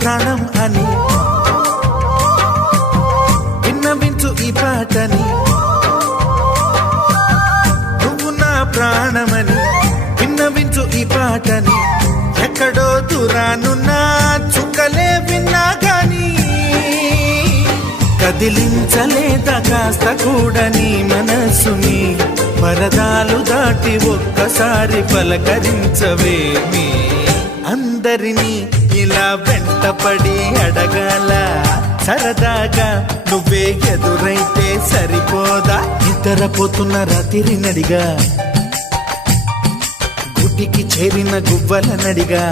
ప్రాణం అని విన్నవించు ఈ పాటని, నువ్వు నా ప్రాణమని విన్నవించు ఈ పాటని. ఎక్కడో దూరానున్నా చుక్కలే విన్నా గాని కదిలించలేదా కాస్త కూడా నీ మనసుని. పరదాలు దాటి ఒక్కసారి పలకరించవేమి. అందరినీ ఇలా వెంటపడి అడగాల సరదాగా నువ్వే ఎదురైతే సరిపోదా. నిద్రపోతున్న రాత్రి నడిగా గుడికి చేరిన గువ్వల నడిగా